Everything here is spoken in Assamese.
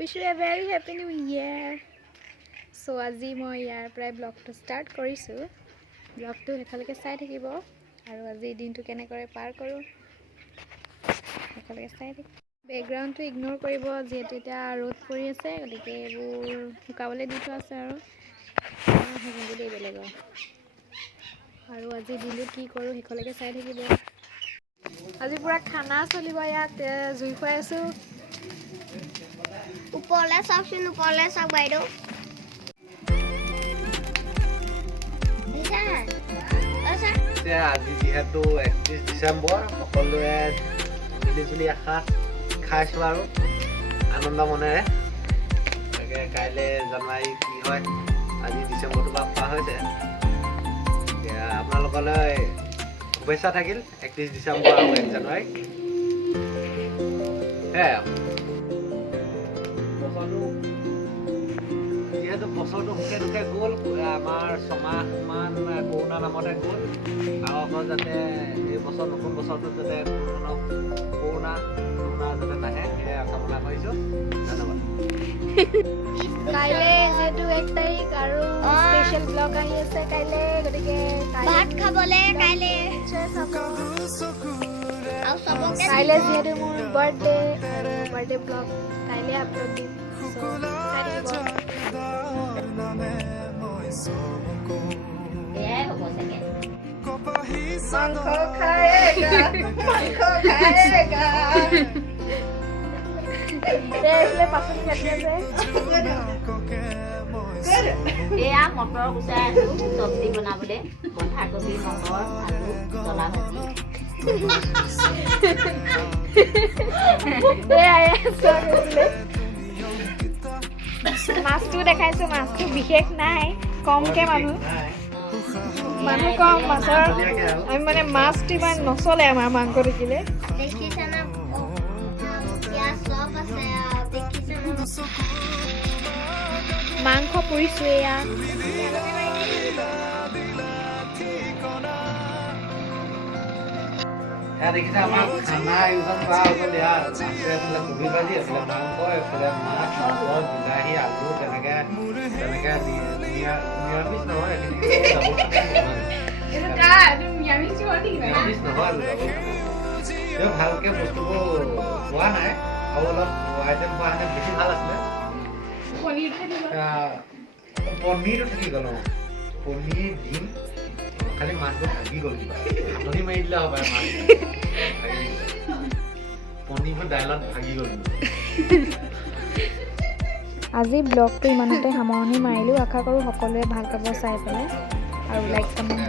Wish you a very happy new year. So আজি মই ইয়াৰ পৰাই ব্লগটো ষ্টাৰ্ট কৰিছোঁ। ব্লগটো একেলগে চাই থাকিব আৰু আজি দিনটো কেনেকৈ পাৰ কৰোঁ একেলগে চাই থাকিব। বেকগ্ৰাউণ্ডটো ইগনোৰ কৰিব যিহেতু এতিয়া ৰ'দ পৰি আছে, গতিকে এইবোৰ শুকাবলৈ দি থোৱা আছে আৰু সেইখিনি দেই বেলেগৰ। আৰু আজি দিনটো কি কৰোঁ সেইকলৈকে চাই থাকিব। আজি পুৰা খানা চলিব ইয়াত, জুই খুৱাই আছোঁ। ওপৰলে চাওকচোন, ওপৰলে চাওক বাইদেউ। আজি যিহেতু 31 ডিচেম্বৰ, সকলোৱে মিলিজুলি এসাঁজ খাইছোঁ আৰু আনন্দ মনেৰে। তাকে কাইলৈ জানুৱাৰী কি হয়, আজি ডিচেম্বৰটো বা খোৱা হৈছে। এতিয়া আপোনালোকলৈ শুভেচ্ছা থাকিল 31 ডিচেম্বৰ আৰু 1 জানুৱাৰী। সেয়াই যিহেতু বছৰটো সুখে দুখে গ'ল, আমাৰ ছমাহমান কৰোণা নামতে গ'ল, আৰু আকৌ যাতে এই বছৰ নতুন বছৰটোত যাতে কৰোণা যাতে নাহে সেয়া কামনা কৰিছোঁ। ধন্যবাদ। কাইলৈ যিহেতু 1 তাৰিখ আৰু স্পেচিয়েল ব্লগ আহি আছে কাইলৈ, গতিকে ভাত খাবলৈ কাইলৈ কাইলৈ যিহেতু মোৰ বাৰ্থডে ব্লগ কাইলৈ আপলোড দিম। এয়া মটৰ গুচাই আছো চব্জি বনাবলৈ, বন্ধাকবি, মটৰ, আলু, জ্বলা ভাজি। মাছটো দেখাইছো, মাছটো বিশেষ নাই, কমকে মানুহ কম মাছৰ। আমি মানে মাছটো ইমান নচলে আমাৰ মাংস দেখিলে। মাংস পুৰিছো এয়া। দেখিছে আমাৰ খানা আয়োজন কৰা হৈ গ'ল। ইয়াত আছে এইফালে কবি ভাজি, এইফালে মাংস, এইফালে মাছ, মটৰ, বিলাহী, আলু, তেনেকে নিৰামিষ নহয়, ভালকে বস্তুবোৰ পোৱা নাই, আৰু অলপ আইটেম পোৱা হ'লে বেছি ভাল আছিলে। পনীৰটো থাকি গ'ল, পনীৰ, ডিম, খালি মাছটো ভাগি গ'ল, কিবা হাতনি মাৰি দিলে হ'ব। মাছ পনীৰটো দাইলত ভাগি গ'ল। আজি ব্লগটো ইমানতে সামৰণি মাৰিলোঁ। আশা কৰোঁ সকলোৱে ভাল পাব চাই পেলাই, আৰু লাইক কমেণ্ট